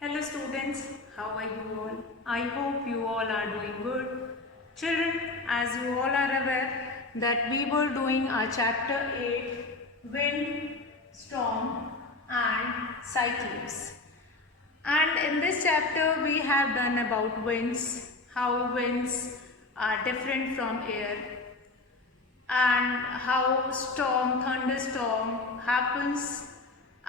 Hello students, how are you all? I hope you all are doing good. Children, as you all are aware that we were doing our chapter 8 wind, storm and cyclones. And in this chapter we have done about winds, how winds are different from air and how thunderstorm happens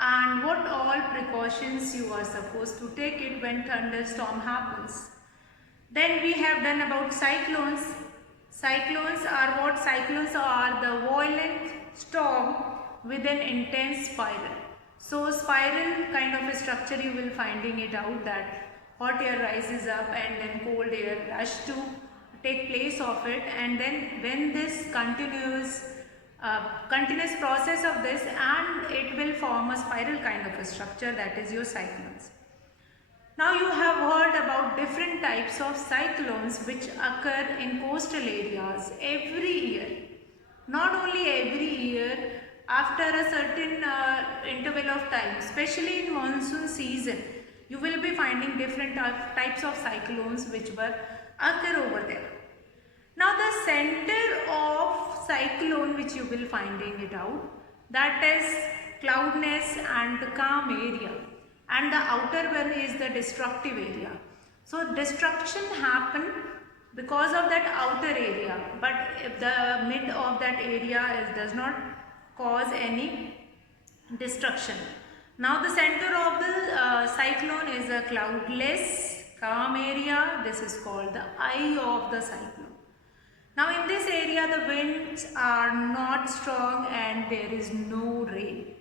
and what all precautions you are supposed to take it when thunderstorm happens. Then we have done about cyclones. Cyclones are the violent storm with an intense spiral. So spiral kind of a structure you will finding it out that hot air rises up and then cold air rush to take place of it, and then when this continuous process of this, and it will form a spiral kind of a structure, that is your cyclones. Now you have heard about different types of cyclones which occur in coastal areas every year. Not only every year, after a certain interval of time, especially in monsoon season, you will be finding different types of cyclones which were occur over there. Now the center of cyclone which you will finding it out, that is cloudness and the calm area, and the outer one is the destructive area. So destruction happen because of that outer area, but if the mid of that area does not cause any destruction. Now the center of the cyclone is a cloudless calm area. This is called the eye of the cyclone. Now in this area the winds are not strong and there is no rain.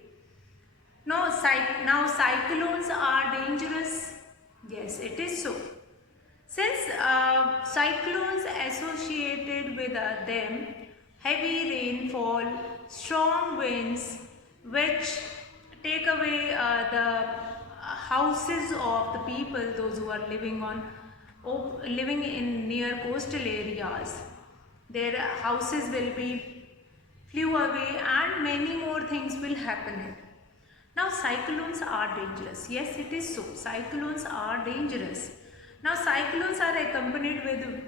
Now cyclones are dangerous. Yes, it is so. Since cyclones associated with them, heavy rainfall, strong winds which take away the houses of the people, those who are living in near coastal areas, their houses will be flew away and many more things will happen. Now cyclones are dangerous. Yes, it is so. Cyclones are dangerous. Now cyclones are accompanied with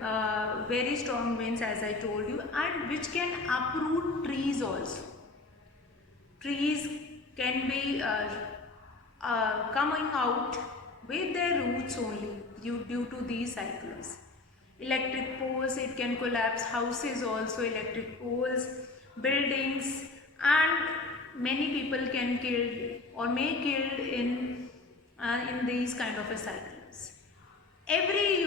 very strong winds, as I told you, and which can uproot trees also. Trees can be coming out with their roots only due to these cyclones. Electric poles, it can collapse houses also, electric poles, buildings, and many people can killed or may killed in these kind of a cyclones. Every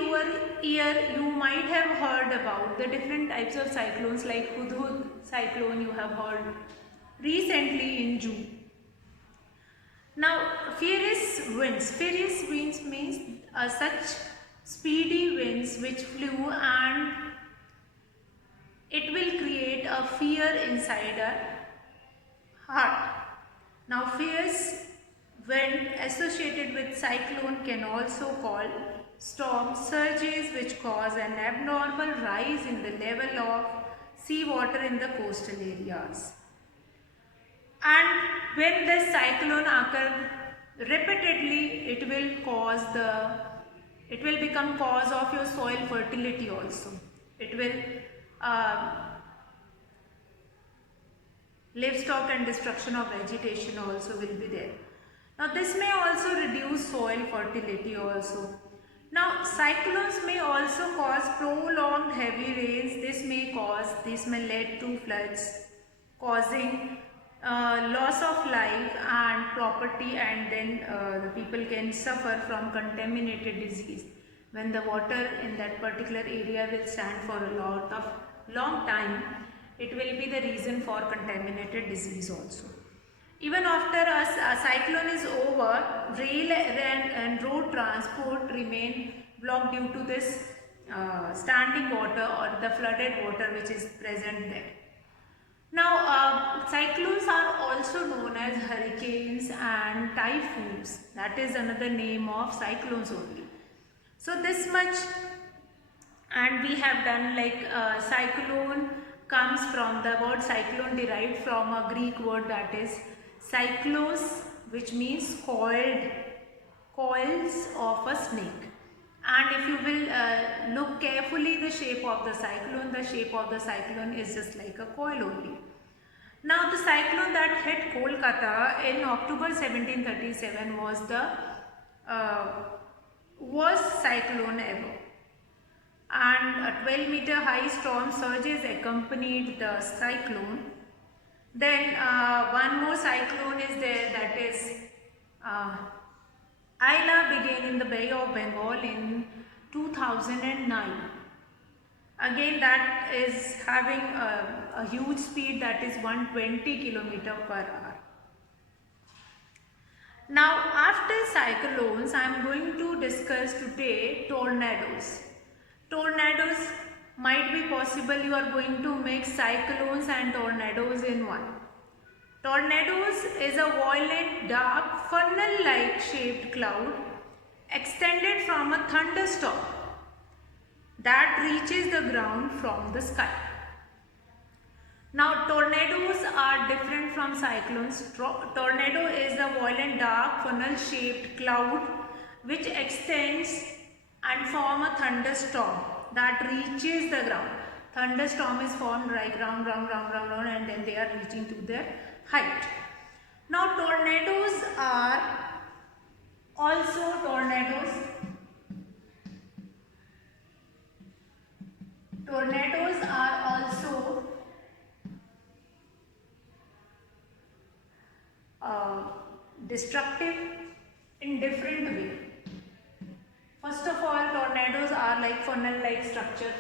year you might have heard about the different types of cyclones, like Hudhud cyclone you have heard recently in June. Now furious winds means such speedy winds which flew, and it will create a fear inside our heart. Now fierce wind associated with cyclone can also call storm surges which cause an abnormal rise in the level of sea water in the coastal areas. And when this cyclone occurs repeatedly, it will become cause of your soil fertility also. It will livestock and destruction of vegetation also will be there. Now this may also reduce soil fertility also. Now cyclones may also cause prolonged heavy rains. This may lead to floods, causing loss of life and property, and then the people can suffer from contaminated disease. When the water in that particular area will stand for a long time, it will be the reason for contaminated disease also. Even after a cyclone is over, rail and road transport remain blocked due to this standing water or the flooded water which is present there. Now cyclones are also known as hurricanes and typhoons. That is another name of cyclones only. So this much, and we have done like cyclone comes from the word cyclone, derived from a Greek word, that is cyclos, which means coiled. coils of a snake. And if you will look carefully the shape of the shape of the cyclone is just like a coil only. Now the cyclone that hit Kolkata in October 1737 was the worst cyclone ever, and a 12-meter high storm surges accompanied the cyclone. Then one more cyclone is there, that is uh, Ayla, began in the Bay of Bengal in 2009. Again, that is having a huge speed, that is 120 km/h. Now, after cyclones, I am going to discuss today tornadoes. Tornadoes might be possible you are going to mix cyclones and tornadoes in one. Tornadoes is a violent, dark, funnel-like shaped cloud extended from a thunderstorm that reaches the ground from the sky. Now, tornadoes are different from cyclones. Tornado is a violent, dark, funnel-shaped cloud which extends and form a thunderstorm that reaches the ground. Thunderstorm is formed right round, and then they are reaching to their height. Now, tornadoes are also destructive in different way. First of all, tornadoes are like funnel-like structure,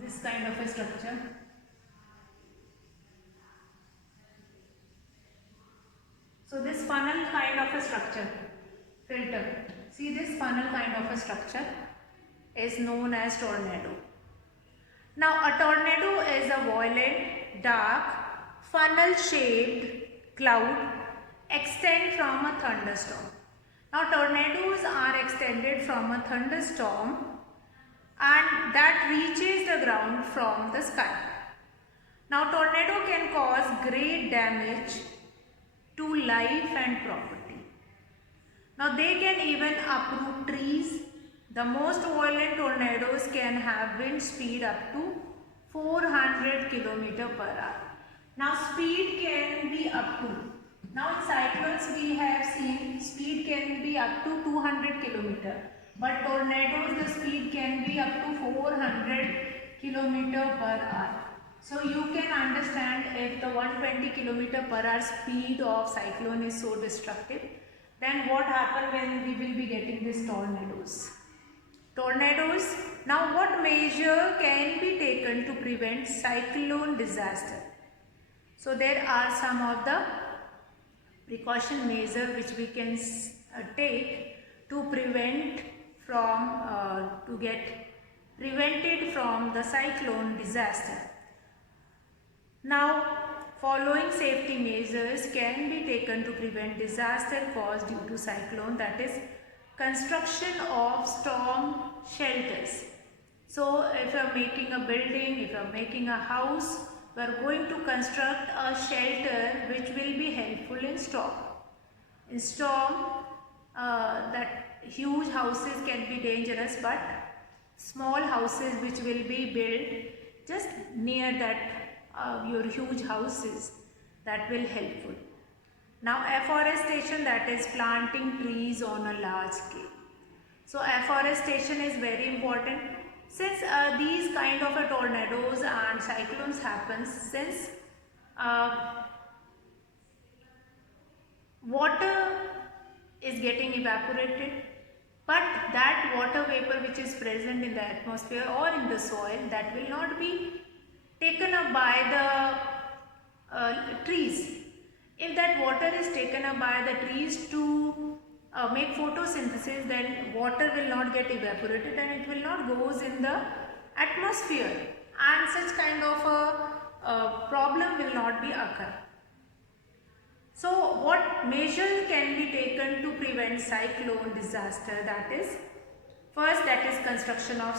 this kind of a structure. So this funnel kind of a structure, filter. See, this funnel kind of a structure is known as tornado. Now, a tornado is a violent, dark, funnel-shaped cloud extend from a thunderstorm. Now, tornadoes are extended from a thunderstorm and that reaches the ground from the sky. Now, tornado can cause great damage to life and property. Now, they can even uproot trees. The most violent tornadoes can have wind speed up to 400 km/h. Now, speed can be up to, now in cyclones we have seen speed can be up to 200 km, but tornadoes the speed can be up to 400 km/h. So you can understand, if the 120 km/h speed of cyclone is so destructive, then what happens when we will be getting these tornadoes. Now what measure can be taken to prevent cyclone disaster? So there are some of the precaution measures which we can take to prevent from, to get prevented from the cyclone disaster. Now, following safety measures can be taken to prevent disaster caused due to cyclone, that is construction of storm shelters. So, if you are making a building, if you are making a house, we are going to construct a shelter which will be helpful in storm. In storm, that huge houses can be dangerous, but small houses which will be built just near that your huge houses, that will helpful. Now, afforestation, that is planting trees on a large scale. So afforestation is very important, since these kind of tornadoes and cyclones happens, since water is getting evaporated, but that water vapor which is present in the atmosphere or in the soil, that will not be taken up by the trees. If that water is taken up by the trees to make photosynthesis, then water will not get evaporated and it will not goes in the atmosphere, and such kind of a problem will not be occur. So what measures can be taken to prevent cyclone disaster? That is, first, that is construction of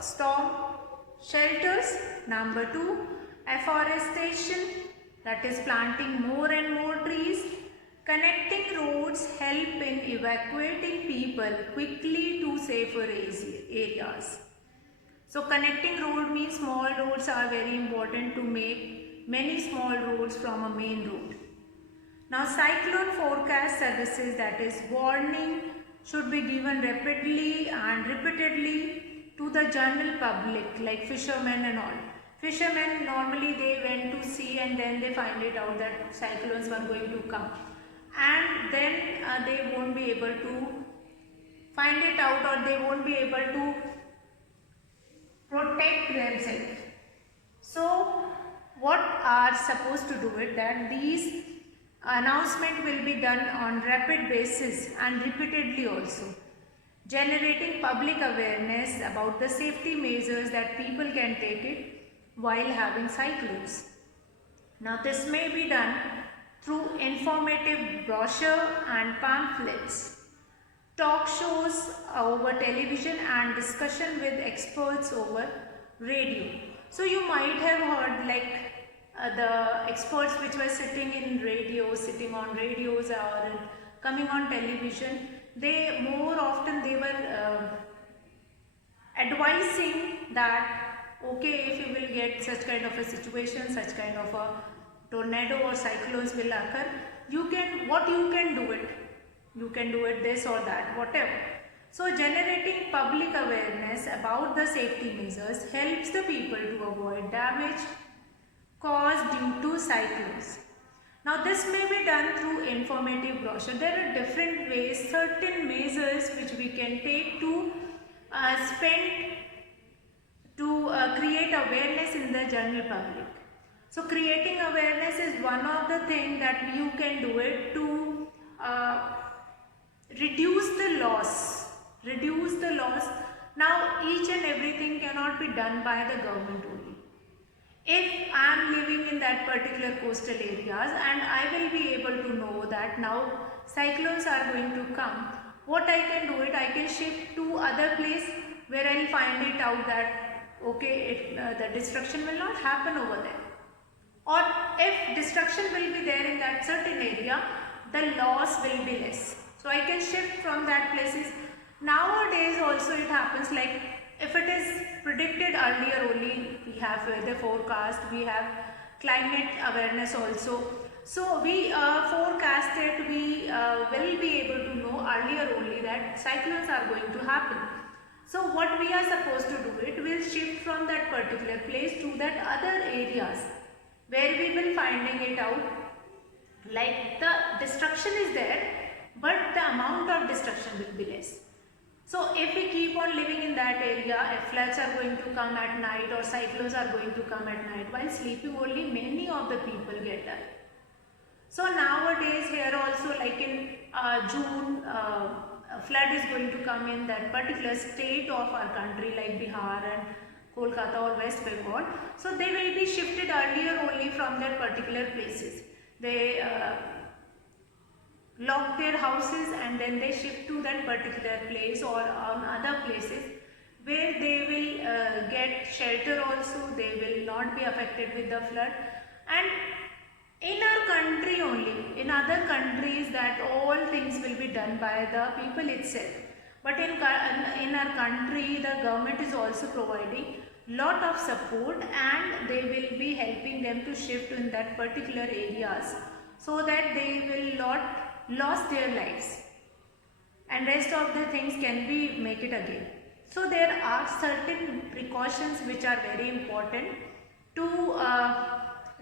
storm shelters. Number 2, afforestation, that is planting more and more trees. Connecting roads help in evacuating people quickly to safer areas. So connecting road means small roads are very important to make many small roads from a main road. Now cyclone forecast services, that is warning, should be given rapidly and repeatedly to the general public like fishermen and all. Fishermen normally they went to sea and then they find it out that cyclones were going to come, and then they won't be able to find it out, or they won't be able to protect themselves. So what are supposed to do it, that these announcement will be done on rapid basis and repeatedly also, generating public awareness about the safety measures that people can take it while having cyclones. Now this may be done through informative brochure and pamphlets, talk shows over television, and discussion with experts over radio. So you might have heard like the experts which were sitting in radio, sitting on radios or coming on television, they more often they were advising that okay, if you will get such kind of a situation, such kind of a tornado or cyclones will occur, you can, what you can do it, you can do it this or that, whatever. So generating public awareness about the safety measures helps the people to avoid damage caused due to cyclones. Now this may be done through informative brochure. There are different ways, certain measures which we can take to create awareness in the general public. So creating awareness is one of the things that you can do it to reduce the loss. Now each and everything cannot be done by the government only. If I am living in that particular coastal areas and I will be able to know that now cyclones are going to come, what I can do it, I can shift to other place where I will find it out that okay, the destruction will not happen over there. Or if destruction will be there in that certain area, the loss will be less. So I can shift from that places. Nowadays also it happens like if it is predicted earlier only, we have weather forecast, we have climate awareness also. So we forecasted, we will be able to know earlier only that cyclones are going to happen. So what we are supposed to do it, will shift from that particular place to that other areas where we will finding it out like the destruction is there, but the amount of destruction will be less. So if we keep on living in that area, if floods are going to come at night or cyclones are going to come at night, while sleeping only many of the people get died. So nowadays here also like in June, flood is going to come in that particular state of our country like Bihar and Kolkata or West Bengal. So they will be shifted earlier only from their particular places. They lock their houses and then they shift to that particular place or on other places where they will get shelter also, they will not be affected with the flood. And in our country only, in other countries that all things will be done by the people itself. But in our country, the government is also providing lot of support and they will be helping them to shift in that particular areas so that they will not lose their lives and rest of the things can be make it again. So there are certain precautions which are very important to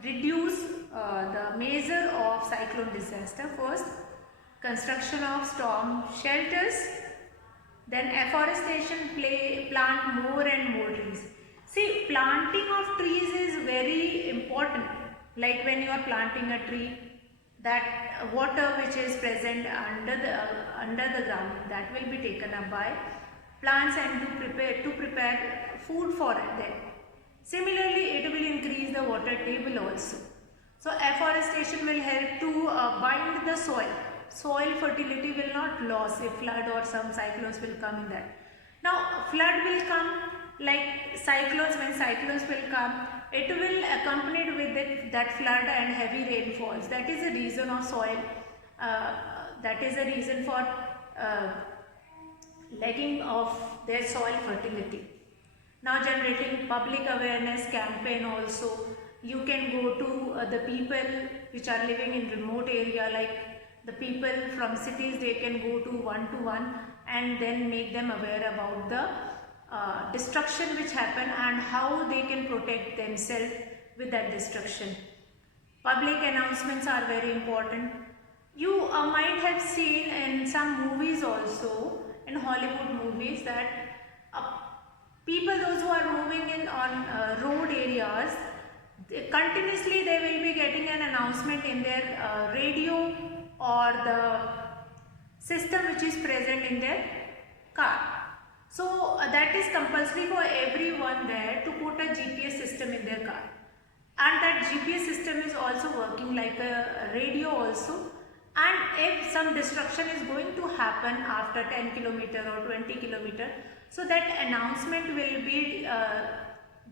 reduce the measure of cyclone disaster. First, construction of storm shelters, then afforestation, plant more and more trees. See, planting of trees is very important. Like when you are planting a tree, that water which is present under the ground, that will be taken up by plants and to prepare food for them. Similarly, it will increase the water table also. So afforestation will help to bind the soil. Soil fertility will not lose if flood or some cyclones will come in that. Now flood will come like cyclones. When cyclones will come, it will accompanied with that flood and heavy rainfalls. That is the reason of soil that is the reason for lagging of their soil fertility. Now generating public awareness campaign also. You can go to the people which are living in remote area, like the people from cities, they can go to one and then make them aware about the destruction which happen and how they can protect themselves with that destruction. Public announcements are very important. You might have seen in some movies also, in Hollywood movies, that uh, people, those who are moving in on road areas, continuously they will be getting an announcement in their radio or the system which is present in their car. So that is compulsory for everyone there to put a GPS system in their car, and that GPS system is also working like a radio also. And if some destruction is going to happen after 10 kilometer or 20 kilometer, so that announcement will be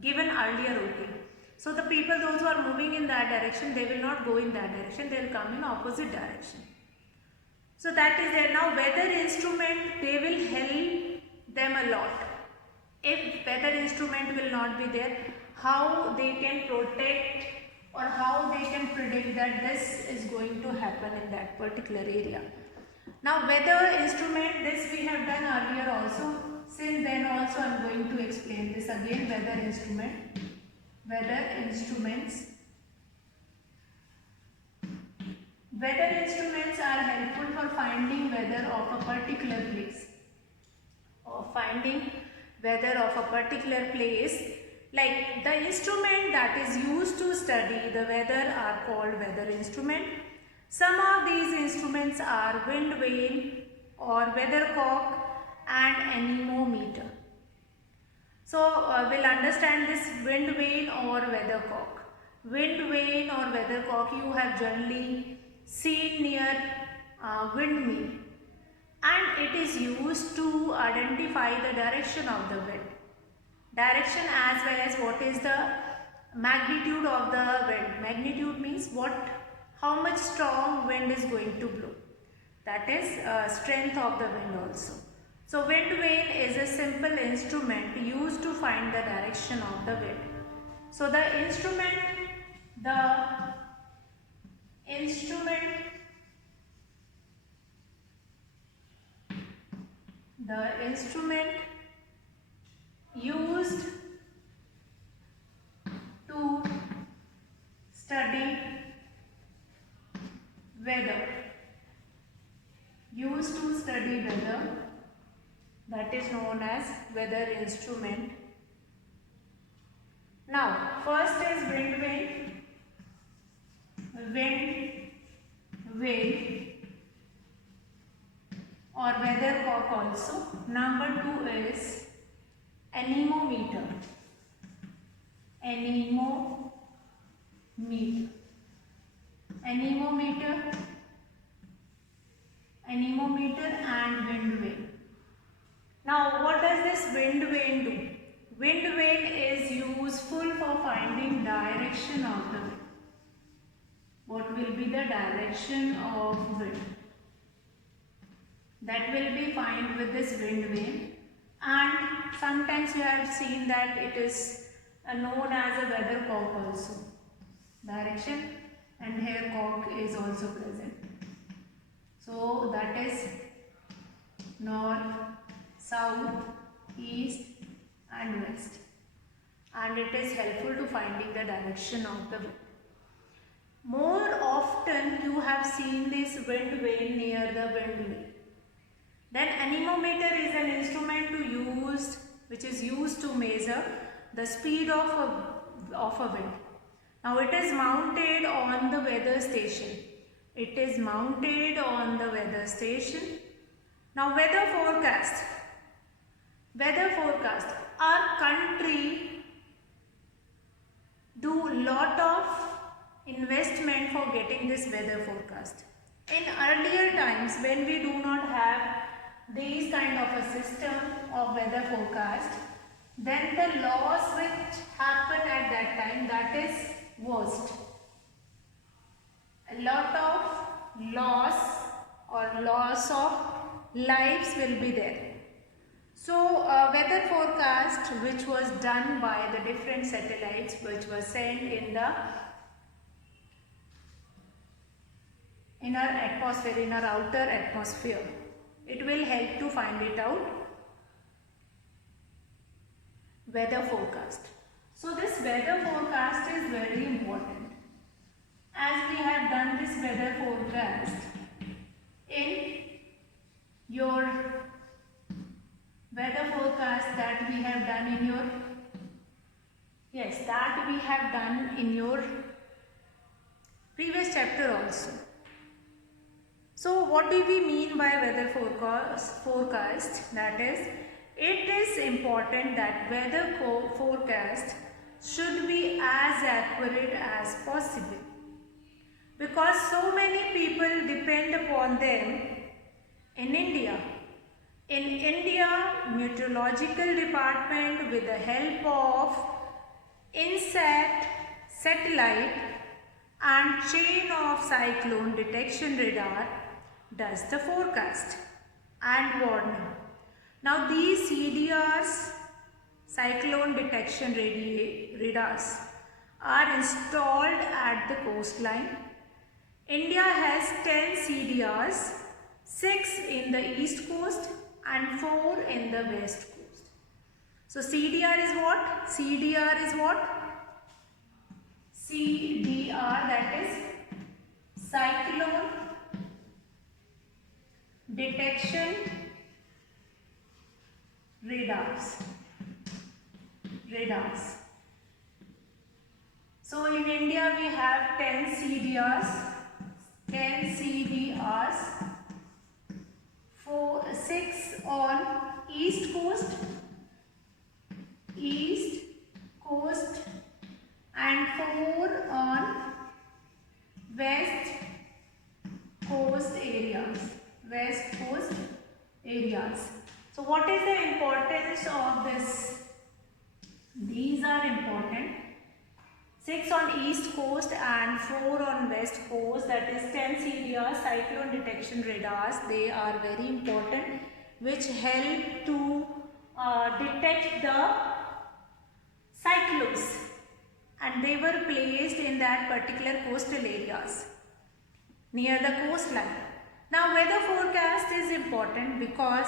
given earlier. Okay, so the people, those who are moving in that direction, they will not go in that direction, they will come in opposite direction. So that is there. Now weather instrument, they will help them a lot. If weather instrument will not be there, how they can protect or how they can predict that this is going to happen in that particular area. Now weather instrument, this we have done earlier also. Since then also I am going to explain this again. Weather instrument, weather instruments. Weather instruments are helpful for finding weather of a particular place, or finding weather of a particular place. Like the instrument that is used to study the weather are called weather instrument. Some of these instruments are wind vane or weathercock and anemometer. So we'll understand this wind vane or weathercock. Wind vane or weathercock you have generally seen near windmill, and it is used to identify the direction of the wind. Direction as well as what is the magnitude of the wind. Magnitude means how much strong wind is going to blow. That is strength of the wind also. So wind vane is a simple instrument used to find the direction of the wind. So the instrument used to study weather, that is known as weather instrument. Now first is wind vane or weathercock also. Number 2 is anemometer. Anemometer and wind vane. Now what does this wind vane do? Wind vane is useful for finding direction of the wind. What will be the direction of wind? That will be found with this wind vane. And sometimes you have seen that it is known as a weathercock also. Direction, and here cock is also present. So that is north, south, east and west, and it is helpful to finding the direction of the wind. More often you have seen this wind vane near the windmill. Then anemometer is an instrument which is used to measure the speed of a wind. Now it is mounted on the weather station. Now weather forecast. Our country do lot of investment for getting this weather forecast. In earlier times, when we do not have these kind of a system of weather forecast, then the loss which happened at that time, that is worst. A lot of loss or loss of lives will be there. So weather forecast which was done by the different satellites which were sent in our atmosphere, in our outer atmosphere, it will help to find it out. Weather forecast. So this weather forecast is very important, as we have done this weather forecast in your weather forecast that we have done in your, yes, that we have done in your previous chapter also. So what do we mean by weather forecast? That is, it is important that weather forecast should be as accurate as possible, because so many people depend upon them in India. In India, meteorological department with the help of INSAT satellite and chain of cyclone detection radar does the forecast and warning. Now these CDRs, cyclone detection radars, are installed at the coastline. India has 10 CDRs, 6 in the east coast and 4 in the west coast. So CDR is what? CDR is what? CDR, that is cyclone detection radars. So in India we have 10 CDRs, 6 on east coast and 4 on west coast areas. So what is the importance of this? These are important. 6 on east coast and 4 on west coast, that is 10 CDR, cyclone detection radars. They are very important, which help to detect the cyclones, and they were placed in that particular coastal areas near the coastline. Now weather forecast is important because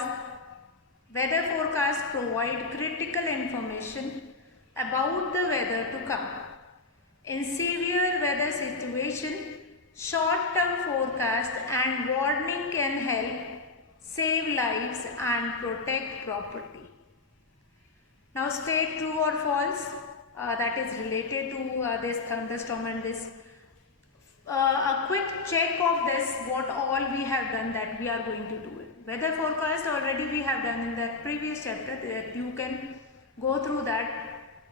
weather forecasts provide critical information about the weather to come. In severe weather situation, short-term forecast and warning can help save lives and protect property. Now state true or false, that is related to this thunderstorm and this. A quick check of this, what all we have done, that we are going to do it. Weather forecast already we have done in the previous chapter, that you can go through that.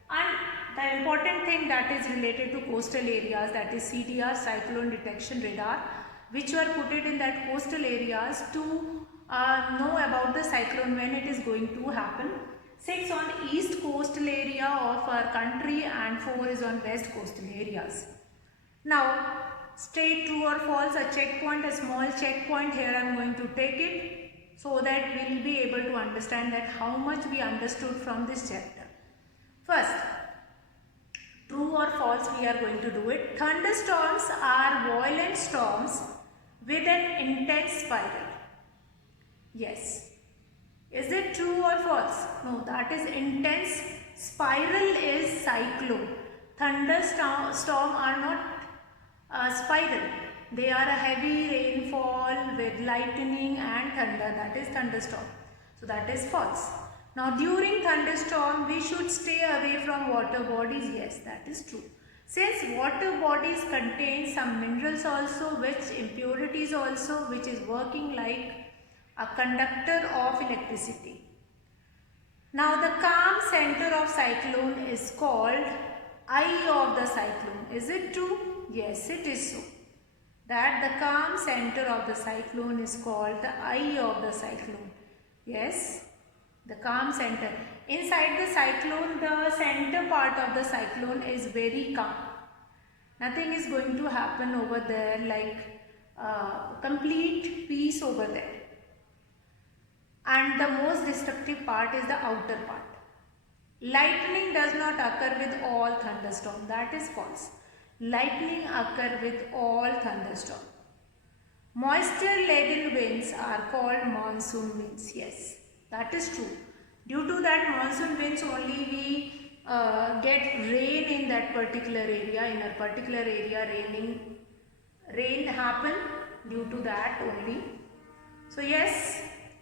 And the important thing that is related to coastal areas, that is CDR, cyclone detection radar, which were put it in that coastal areas to know about the cyclone when it is going to happen. 6 on east coastal area of our country and 4 is on west coastal areas. Now state true or false, a checkpoint, a small checkpoint here I am going to take it, so that we will be able to understand that how much we understood from this chapter. First, true or false, we are going to do it. Thunderstorms are violent storms with an intense spiral. Yes. Is it true or false? No, that is intense. Spiral is cyclone. Thunderstorm are not spiral. They are a heavy rainfall with lightning and thunder, that is thunderstorm. So that is false. Now during thunderstorm we should stay away from water bodies. Yes, that is true. Since water bodies contain some minerals also, which impurities also, which is working like a conductor of electricity. Now the calm center of cyclone is called eye of the cyclone. Is it true? Yes, it is so. That the calm center of the cyclone is called the eye of the cyclone. Yes, the calm center. Inside the cyclone, the center part of the cyclone is very calm. Nothing is going to happen over there like complete peace over there. And the most destructive part is the outer part. Lightning does not occur with all thunderstorm. That is false. Lightning occur with all thunderstorm. Moisture-laden winds are called monsoon winds. Yes, that is true. Due to that monsoon winds only we get rain in that particular area. In a particular area, rain happen due to that only. So yes,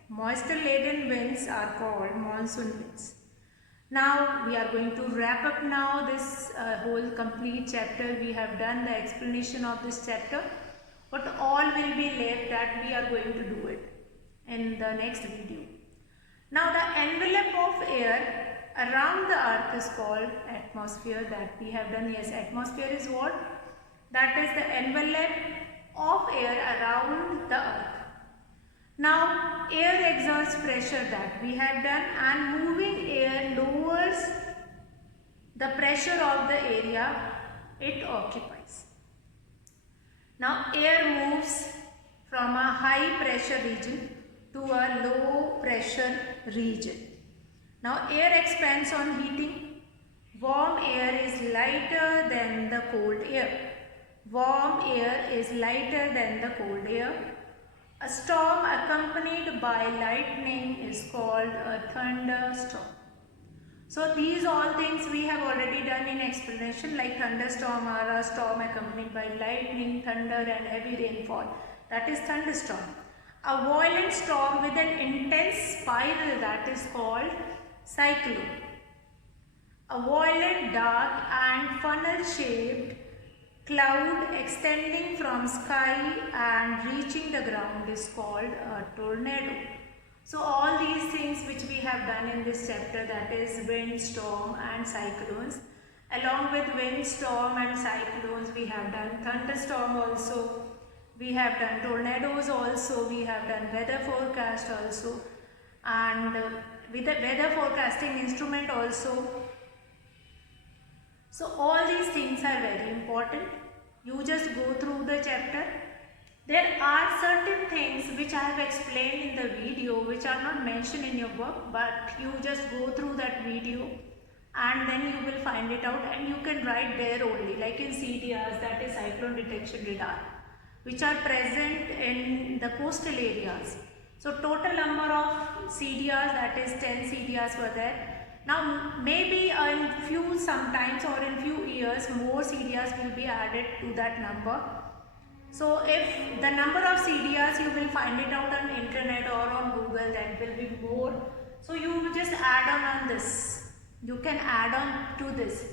moisture-laden winds are called monsoon winds. Now we are going to wrap up now this whole complete chapter. We have done the explanation of this chapter. But all will be left that we are going to do it in the next video. Now the envelope of air around the earth is called atmosphere, that we have done. Yes, atmosphere is what? That is the envelope of air around the earth. Now air exerts pressure, that we have done, and moving air lowers the pressure of the area it occupies. Now air moves from a high pressure region to a low pressure region. Now air expands on heating. Warm air is lighter than the cold air. Warm air is lighter than the cold air. A storm accompanied by lightning is called a thunderstorm. So these all things we have already done in explanation, like thunderstorm or a storm accompanied by lightning, thunder and heavy rainfall. That is thunderstorm. A violent storm with an intense spiral, that is called cyclone. A violent, dark and funnel-shaped cloud extending from sky and reaching the ground is called a tornado. So all these things which we have done in this chapter, that is wind, storm and cyclones. Along with wind, storm and cyclones we have done thunderstorm also, we have done tornadoes also, we have done weather forecast also, and with the weather forecasting instrument also. So all these things are very important. You just go through the chapter. There are certain things which I have explained in the video which are not mentioned in your book, but you just go through that video and then you will find it out, and you can write there only, like in CDRs, that is cyclone detection radar, which are present in the coastal areas. So total number of CDRs, that is 10 CDRs were there. Now maybe in few sometimes or in few years more CDRs will be added to that number. So if the number of CDRs you will find it out on internet or on Google, that will be more. So you just add on this. You can add on to this.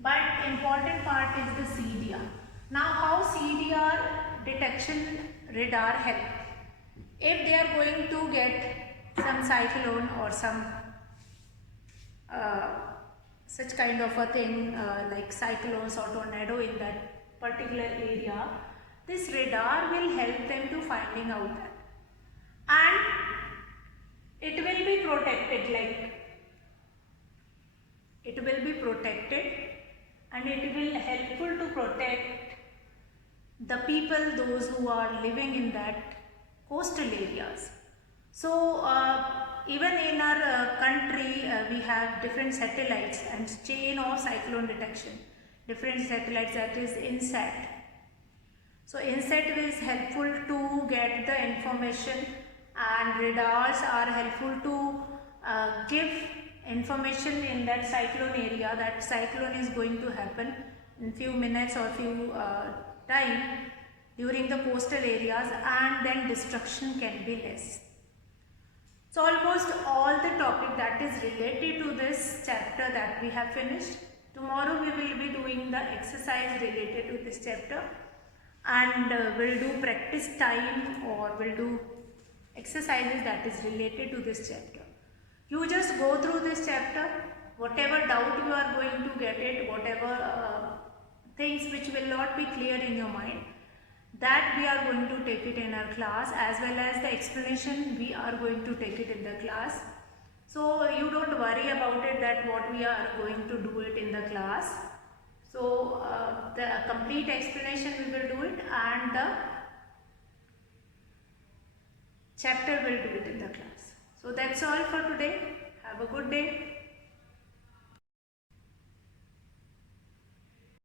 But important part is the CDR. Now how CDR detection radar help? If they are going to get some cyclone or some such kind of a thing like cyclones or tornado in that particular area, this radar will help them to finding out that, and it will be protected, like it will be protected and it will helpful to protect the people, those who are living in that coastal areas. So even in our country we have different satellites and chain of cyclone detection, different satellites, that is INSAT. So INSAT is helpful to get the information, and radars are helpful to give information in that cyclone area, that cyclone is going to happen in few minutes or few time during the coastal areas, and then destruction can be less. So almost all the topic that is related to this chapter that we have finished. Tomorrow we will be doing the exercise related to this chapter, and we'll do practice time or we'll do exercises that is related to this chapter. You just go through this chapter, whatever doubt you are going to get it, whatever things which will not be clear in your mind, that we are going to take it in our class, as well as the explanation we are going to take it in the class. So you don't worry about it that what we are going to do it in the class. So the complete explanation we will do it, and the chapter, we'll do it in the class. So that's all for today. Have a good day.